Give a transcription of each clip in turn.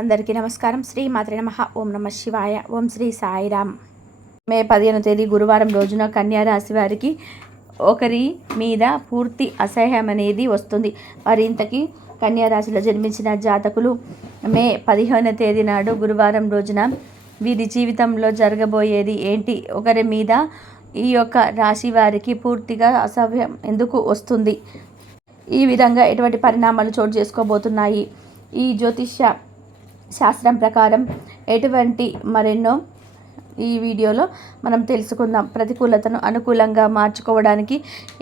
అందరికీ నమస్కారం. శ్రీ మాత్రే నమ. ఓం నమ శివాయ. ఓం శ్రీ సాయిరామ్ మే పదిహేను తేదీ గురువారం రోజున కన్యా రాశి వారికి ఒకరి మీద పూర్తి అసహ్యం అనేది వస్తుంది. వారి ఇంతకీ కన్యా రాశిలో జన్మించిన జాతకులు మే పదిహేను తేదీ నాడు గురువారం రోజున వీరి జీవితంలో జరగబోయేది ఏంటి? ఒకరి మీద ఈ యొక్క రాశి వారికి పూర్తిగా అసహ్యం ఎందుకు వస్తుంది? ఈ విధంగా ఎటువంటి పరిణామాలు చోటు చేసుకోబోతున్నాయి? ఈ జ్యోతిష్య శాస్త్రం ప్రకారం ఎటువంటి మరెన్నో ఈ వీడియోలో మనం తెలుసుకుందాం. ప్రతికూలతను అనుకూలంగా మార్చుకోవడానికి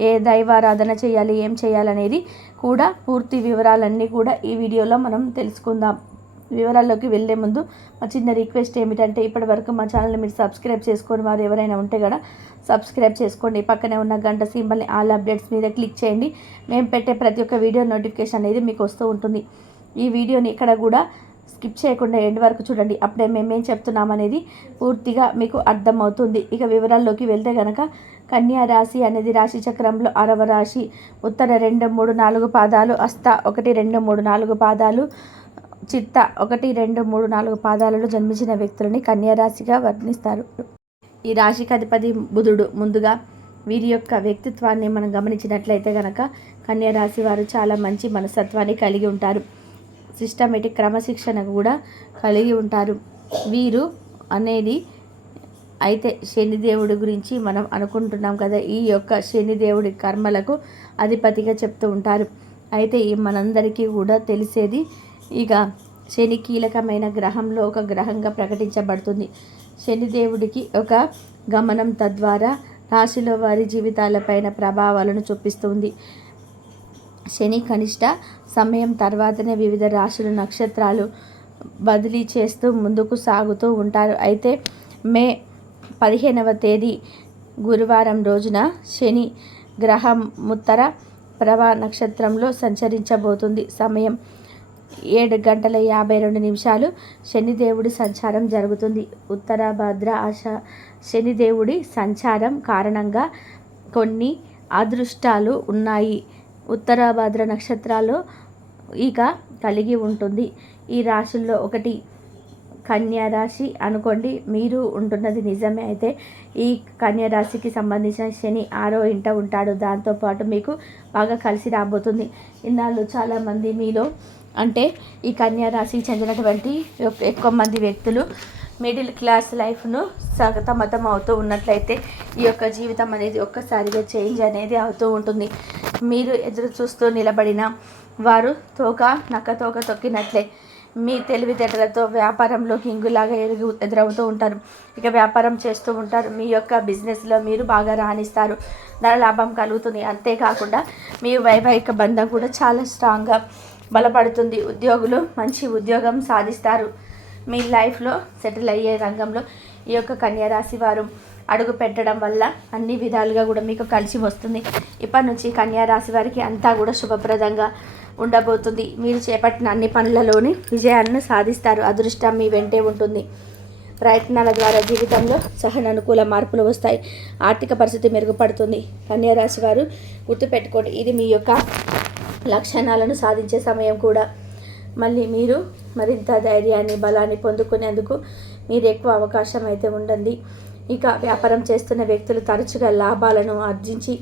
ఏ దైవారాధన చేయాలి ఏం చేయాలనేది కూడా పూర్తి వివరాలన్నీ కూడా ఈ వీడియోలో మనం తెలుసుకుందాం. వివరాల్లోకి వెళ్ళే ముందు మా చిన్న రిక్వెస్ట్ ఏమిటంటే ఇప్పటి వరకు మా ఛానల్ని మీరు సబ్స్క్రైబ్ చేసుకొని వారు ఎవరైనా ఉంటే కూడా సబ్స్క్రైబ్ చేసుకోండి. పక్కనే ఉన్న గంట సింబల్ని ఆల్ అప్డేట్స్ మీద క్లిక్ చేయండి. మేము పెట్టే ప్రతి ఒక్క వీడియో నోటిఫికేషన్ అనేది మీకు వస్తూ ఉంటుంది. ఈ వీడియోని ఇక్కడ కూడా స్కిప్ చేయకుండా ఎండ్ వరకు చూడండి. అప్పుడే మేమేం చెప్తున్నాం అనేది పూర్తిగా మీకు అర్థమవుతుంది. ఇక వివరాల్లోకి వెళ్తే కనుక కన్యా రాశి అనేది రాశి చక్రంలో అరవ రాశి. ఉత్తర రెండు మూడు నాలుగు పాదాలు అస్త ఒకటి రెండు మూడు నాలుగు పాదాలు చిత్త ఒకటి రెండు మూడు నాలుగు పాదాలలో జన్మించిన వ్యక్తులని కన్యారాశిగా వర్ణిస్తారు. ఈ రాశికి అధిపతి బుధుడు ముందుగా వీరి యొక్క వ్యక్తిత్వాన్ని మనం గమనించినట్లయితే కనుక కన్యారాశి వారు చాలా మంచి మనస్తత్వాన్ని కలిగి ఉంటారు. సిస్టమేటిక్ క్రమశిక్షణ కూడా కలిగి ఉంటారు. వీరు అనేది అయితే శనిదేవుడి గురించి మనం అనుకుంటున్నాం కదా ఈ యొక్క శనిదేవుడి కర్మలకు అధిపతిగా చెప్తూ ఉంటారు. అయితే ఈ మనందరికీ కూడా తెలిసేది ఇక శని కీలకమైన గ్రహంలో ఒక గ్రహంగా ప్రకటించబడుతుంది. శనిదేవుడికి ఒక గమనం తద్వారా రాశిలో వారి జీవితాలపైన ప్రభావాలను చూపిస్తుంది. శని కనిష్ట సమయం తర్వాతనే వివిధ రాశులు నక్షత్రాలు బదిలీ చేస్తూ ముందుకు సాగుతూ ఉంటారు. అయితే మే పదిహేనవ తేదీ గురువారం రోజున శని గ్రహం ఉత్తర ప్రభా నక్షత్రంలో సంచరించబోతుంది. సమయం ఏడు గంటల యాభై రెండు నిమిషాలు శనిదేవుడి సంచారం జరుగుతుంది. ఉత్తర భద్ర ఆశ శనిదేవుడి సంచారం కారణంగా కొన్ని అదృష్టాలు ఉన్నాయి. ఉత్తర భద్ర నక్షత్రాలు ఇక కలిగి ఉంటుంది. ఈ రాశుల్లో ఒకటి కన్యా రాశి అనుకోండి. మీరు ఉంటున్నది నిజమే అయితే ఈ కన్యా రాశికి సంబంధించిన శని ఆరో ఇంట ఉంటాడు. దాంతోపాటు మీకు బాగా కలిసి రాబోతుంది. ఇన్నాళ్ళు చాలామంది మీలో అంటే ఈ కన్యా రాశికి చెందినటువంటి ఎక్కువ మంది వ్యక్తులు మిడిల్ క్లాస్ లైఫ్ను సగతమతం అవుతూ ఉన్నట్లయితే ఈ యొక్క జీవితం అనేది ఒక్కసారిగా చేంజ్ అనేది అవుతూ ఉంటుంది. మీరు ఎదురు చూస్తూ నిలబడిన వారు తోక నక్క తోక తొక్కినట్లే మీ తెలివితేటలతో వ్యాపారంలో హింగులాగా ఎదుగు ఎదురవుతూ ఉంటారు. ఇక వ్యాపారం చేస్తూ ఉంటారు. మీ యొక్క బిజినెస్లో మీరు బాగా రాణిస్తారు. ధన లాభం కలుగుతుంది. అంతేకాకుండా మీ వైవాహిక బంధం కూడా చాలా స్ట్రాంగ్గా బలపడుతుంది. ఉద్యోగులు మంచి ఉద్యోగం సాధిస్తారు. మీ లైఫ్లో సెటిల్ అయ్యే రంగంలో ఈ యొక్క కన్యారాశి వారు అడుగు పెట్టడం వల్ల అన్ని విధాలుగా కూడా మీకు కలిసి వస్తుంది. ఇప్పటి నుంచి కన్యారాశి వారికి అంతా కూడా శుభప్రదంగా ఉండబోతుంది. మీరు చేపట్టిన అన్ని పనులలోని విజయాలను సాధిస్తారు. అదృష్టం మీ వెంటే ఉంటుంది. ప్రయత్నాల ద్వారా జీవితంలో సహనానుకూల మార్పులు వస్తాయి. ఆర్థిక పరిస్థితి మెరుగుపడుతుంది. కన్యారాశి వారు గుర్తుపెట్టుకోండి ఇది మీ యొక్క లక్షణాలను సాధించే సమయం కూడా. మళ్ళీ మీరు మరింత ధైర్యాన్ని బలాన్ని పొందుకునేందుకు మీరు ఎక్కువ అవకాశం అయితే ఉండండి. ఇక వ్యాపారం చేస్తున్న వ్యక్తులు తరచుగా లాభాలను ఆర్జించి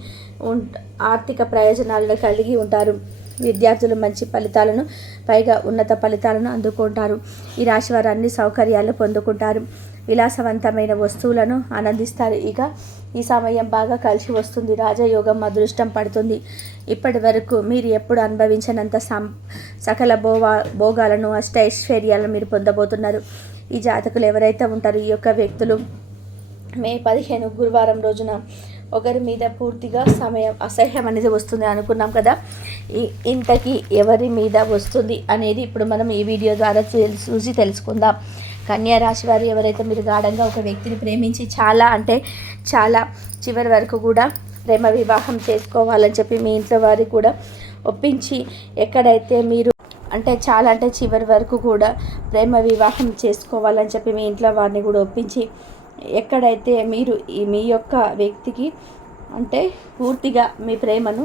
ఆర్థిక ప్రయోజనాలను కలిగి ఉంటారు. విద్యార్థులు మంచి ఫలితాలను పైగా ఉన్నత ఫలితాలను అందుకుంటారు. ఈ రాశి వారు అన్ని సౌకర్యాలు పొందుకుంటారు. విలాసవంతమైన వస్తువులను ఆనందిస్తారు. ఇక ఈ సమయం బాగా కలిసి వస్తుంది. రాజయోగం అదృష్టం పడుతుంది. ఇప్పటి వరకు మీరు ఎప్పుడు అనుభవించినంత సం సకల భోవా భోగాలను అష్టైశ్వర్యాలను మీరు పొందబోతున్నారు. ఈ జాతకులు ఎవరైతే ఉంటారో ఈ యొక్క వ్యక్తులు మే పదిహేను గురువారం రోజున ఒకరి మీద పూర్తిగా సమయం అసహ్యం అనేది వస్తుంది అనుకున్నాం కదా. ఇంతకీ ఎవరి మీద వస్తుంది అనేది ఇప్పుడు మనం ఈ వీడియో ద్వారా చూసి తెలుసుకుందాం. కన్యా రాశి వారు ఎవరైతే మీరు గాఢంగా ఒక వ్యక్తిని ప్రేమించి చాలా అంటే చాలా చివరి వరకు కూడా ప్రేమ వివాహం చేసుకోవాలని చెప్పి మీ ఇంట్లో వారికి కూడా ఒప్పించి ఎక్కడైతే మీరు అంటే చాలా అంటే చివరి వరకు కూడా ప్రేమ వివాహం చేసుకోవాలని చెప్పి మీ ఇంట్లో వారిని కూడా ఒప్పించి ఎక్కడైతే మీరు ఈ మీ యొక్క వ్యక్తికి అంటే పూర్తిగా మీ ప్రేమను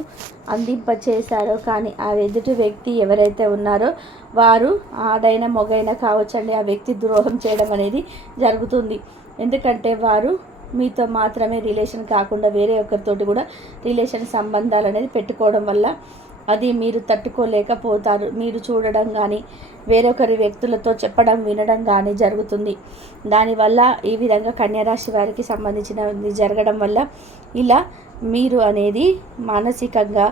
అందింపచేశారో కానీ ఆ ఎదుటి వ్యక్తి ఎవరైతే ఉన్నారో వారు ఆడైన మొగైనా కావచ్చండి. ఆ వ్యక్తి ద్రోహం చేయడం అనేది జరుగుతుంది. ఎందుకంటే వారు మీతో మాత్రమే రిలేషన్ కాకుండా వేరే ఒకరితోటి కూడా రిలేషన్ సంబంధాలు అనేది పెట్టుకోవడం వల్ల అది మీరు తట్టుకోలేకపోతారు. మీరు చూడడం కానీ వేరొకరి వ్యక్తులతో చెప్పడం వినడం కానీ జరుగుతుంది. దానివల్ల ఈ విధంగా కన్యారాశి వారికి సంబంధించినది జరగడం వల్ల ఇలా మీరు అనేది మానసికంగా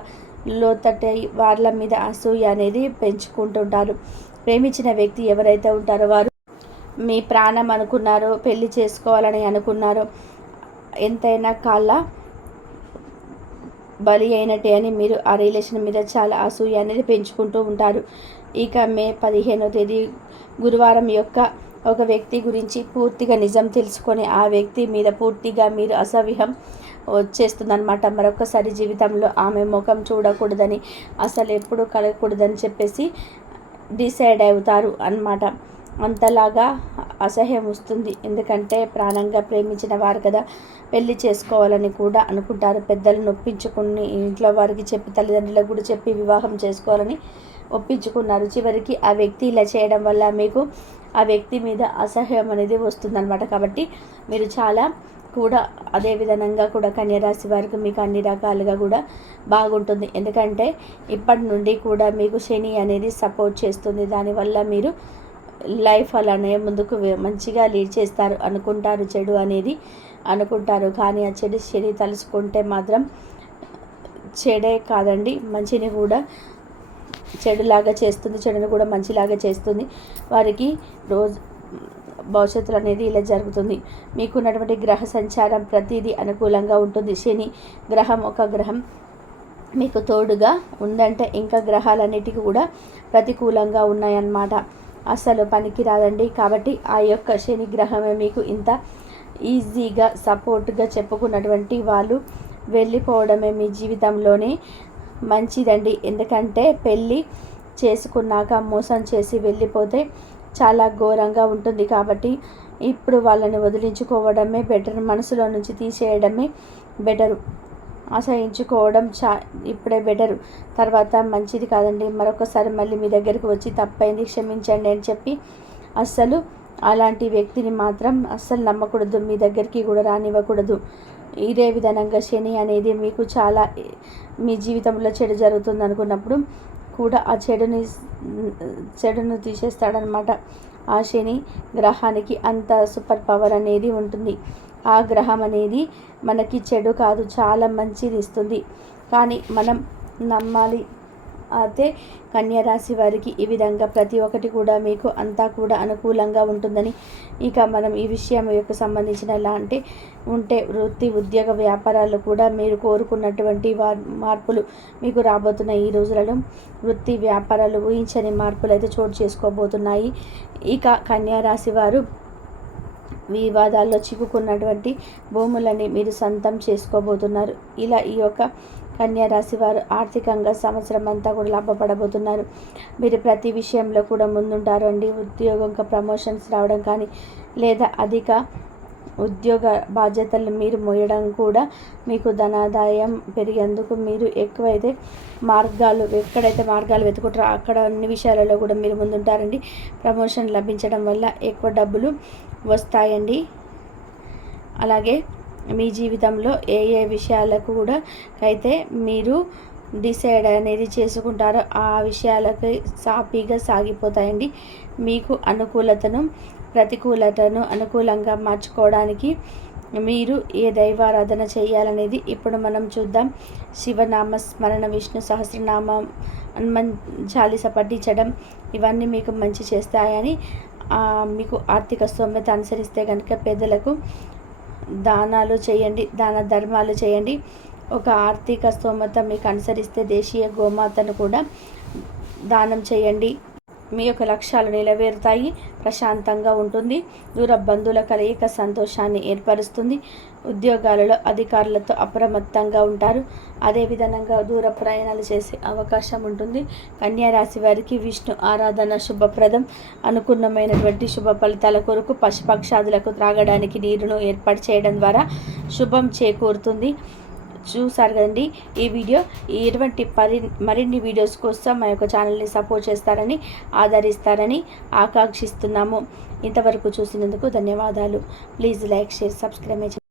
లోతట్టై వాళ్ళ మీద అసూయ అనేది పెంచుకుంటుంటారు. ప్రేమించిన వ్యక్తి ఎవరైతే ఉంటారో వారు మీ ప్రాణం అనుకున్నారో పెళ్ళి చేసుకోవాలని అనుకున్నారో ఎంతైనా కాళ్ళ బలి అయినట్టే అని మీరు ఆ రిలేషన్ మీద చాలా అసూయ అనేది పెంచుకుంటూ ఉంటారు. ఇక మే పదిహేనో తేదీ గురువారం యొక్క ఒక వ్యక్తి గురించి పూర్తిగా నిజం తెలుసుకొని ఆ వ్యక్తి మీద పూర్తిగా మీరు అసహ్యం వచ్చేస్తుందన్నమాట. మరొకసారి జీవితంలో ఆమె ముఖం చూడకూడదని అసలు ఎప్పుడు కలగకూడదని చెప్పేసి డిసైడ్ అవుతారు అన్నమాట. అంతలాగా అసహ్యం వస్తుంది. ఎందుకంటే ప్రాణంగా ప్రేమించిన వారు కదా పెళ్ళి చేసుకోవాలని కూడా అనుకుంటారు. పెద్దలు నొప్పించుకుని ఇంట్లో వారికి చెప్పి తల్లిదండ్రులకు కూడా చెప్పి వివాహం చేసుకోవాలని ఒప్పించుకున్నారు. చివరికి ఆ వ్యక్తి ఇలా చేయడం వల్ల మీకు ఆ వ్యక్తి మీద అసహ్యం అనేది వస్తుందన్నమాట. కాబట్టి మీరు చాలా కూడా అదే విధంగా కూడా కన్యరాశి వారికి మీకు అన్ని రకాలుగా కూడా బాగుంటుంది. ఎందుకంటే ఇప్పటి నుండి కూడా మీకు శని అనేది సపోర్ట్ చేస్తుంది. దానివల్ల మీరు లైఫ్ అలానే ముందుకు మంచిగా లీడ్ చేస్తారు అనుకుంటారు చెడు అనేది అనుకుంటారు. కానీ ఆ చెడు శని తలుసుకుంటే మాత్రం చెడే కాదండి. మంచిని కూడా చెడులాగా చేస్తుంది చెడుని కూడా మంచిలాగా చేస్తుంది. వారికి రోజు భవిష్యత్తులో అనేది ఇలా జరుగుతుంది. మీకున్నటువంటి గ్రహ సంచారం ప్రతిదీ అనుకూలంగా ఉంటుంది. శని గ్రహం ఒక గ్రహం మీకు తోడుగా ఉందంటే ఇంకా గ్రహాలన్నిటికీ కూడా ప్రతికూలంగా ఉన్నాయన్నమాట. అసలు పనికిరాదండి. కాబట్టి ఆ యొక్క శనిగ్రహమే మీకు ఇంత ఈజీగా సపోర్ట్గా చెప్పుకున్నటువంటి వాళ్ళు వెళ్ళిపోవడమే మీ జీవితంలోనే మంచిదండి. ఎందుకంటే పెళ్ళి చేసుకున్నాక మోసం చేసి వెళ్ళిపోతే చాలా ఘోరంగా ఉంటుంది. కాబట్టి ఇప్పుడు వాళ్ళని వదిలించుకోవడమే బెటర్ మనసులో నుంచి తీసేయడమే బెటరు. ఆశయించుకోవడం చా ఇప్పుడే బెటరు. తర్వాత మంచిది కాదండి. మరొకసారి మళ్ళీ మీ దగ్గరికి వచ్చి తప్పైంది క్షమించండి అని చెప్పి అస్సలు అలాంటి వ్యక్తిని మాత్రం అస్సలు నమ్మకూడదు. మీ దగ్గరికి కూడా రానివ్వకూడదు. ఇదే విధంగా శని అనేది మీకు చాలా మీ జీవితంలో చెడు జరుగుతుంది అనుకున్నప్పుడు కూడా ఆ చెడుని చెడును తీసేస్తాడనమాట ఆ శని గ్రహానికి అంత సూపర్ పవర్ అనేది ఉంటుంది. ఆ గ్రహం అనేది మనకి చెడు కాదు చాలా మంచిది ఇస్తుంది. కానీ మనం నమ్మాలి అయితే కన్యరాశి వారికి ఈ విధంగా ప్రతి ఒక్కటి కూడా మీకు అంతా కూడా అనుకూలంగా ఉంటుందని ఇక మనం ఈ విషయం యొక్క సంబంధించిన ఎలా అంటే ఉంటే వృత్తి ఉద్యోగ వ్యాపారాలు కూడా మీరు కోరుకున్నటువంటి మార్పులు మీకు రాబోతున్న ఈ రోజులలో. వృత్తి వ్యాపారాలు ఊహించని మార్పులు అయితే చోటు చేసుకోబోతున్నాయి. ఇక కన్యారాశి వారు వివాదాల్లో చిక్కుకున్నటువంటి భూములని మీరు సొంతం చేసుకోబోతున్నారు. ఇలా ఈ యొక్క కన్యారాశి వారు ఆర్థికంగా సంవత్సరం అంతా కూడా లాభపడబోతున్నారు. మీరు ప్రతి విషయంలో కూడా ముందుంటారు అండి. ఉద్యోగం ప్రమోషన్స్ రావడం కానీ లేదా అధిక ఉద్యోగ బాధ్యతలు మీరు మోయడం కూడా మీకు ధనాదాయం పెరిగేందుకు మీరు ఎక్కువైతే మార్గాలు ఎక్కడైతే మార్గాలు వెతుకుంటారో అక్కడ అన్ని విషయాలలో కూడా మీరు ముందుంటారండి. ప్రమోషన్ లభించడం వల్ల ఎక్కువ డబ్బులు వస్తాయండి. అలాగే మీ జీవితంలో ఏ ఏ విషయాలకు కూడా అయితే మీరు డిసైడ్ అనేది చేసుకుంటారో ఆ విషయాలకి సాఫీగా సాగిపోతాయండి. మీకు అనుకూలతను ప్రతికూలతను అనుకూలంగా మార్చుకోవడానికి మీరు ఏ దైవారాధన చేయాలనేది ఇప్పుడు మనం చూద్దాం. శివనామ స్మరణ విష్ణు సహస్రనామం హనుమన్ చాలీస పఠించడం ఇవన్నీ మీకు మంచి చేస్తాయని మీకు ఆర్థిక స్తోమత అనుసరిస్తే కనుక పేదలకు దానాలు చేయండి దాన ధర్మాలు చేయండి. ఒక ఆర్థిక స్తోమత మీకు అనుసరిస్తే దేశీయ గోమాతను కూడా దానం చేయండి. మీ యొక్క లక్ష్యాలు నెరవేరుతాయి. ప్రశాంతంగా ఉంటుంది. దూర బంధువుల కలయిక సంతోషాన్ని ఏర్పరుస్తుంది. ఉద్యోగాలలో అధికారులతో అప్రమత్తంగా ఉంటారు. అదేవిధంగా దూర ప్రయాణాలు చేసే అవకాశం ఉంటుంది. కన్యారాశి వారికి విష్ణు ఆరాధన శుభప్రదం. అనుకున్నమైనటువంటి శుభ ఫలితాల కొరకు పశుపక్షాదులకు త్రాగడానికి నీరును ఏర్పాటు చేయడం ద్వారా శుభం చేకూరుతుంది. చూసారు కదండి ఈ వీడియో. ఇటువంటి పరి మరిన్ని వీడియోస్ కోసం మా యొక్క ఛానల్ని సపోర్ట్ చేస్తారని ఆదరిస్తారని ఆకాంక్షిస్తున్నాము. ఇంతవరకు చూసినందుకు ధన్యవాదాలు. Please like share subscribe.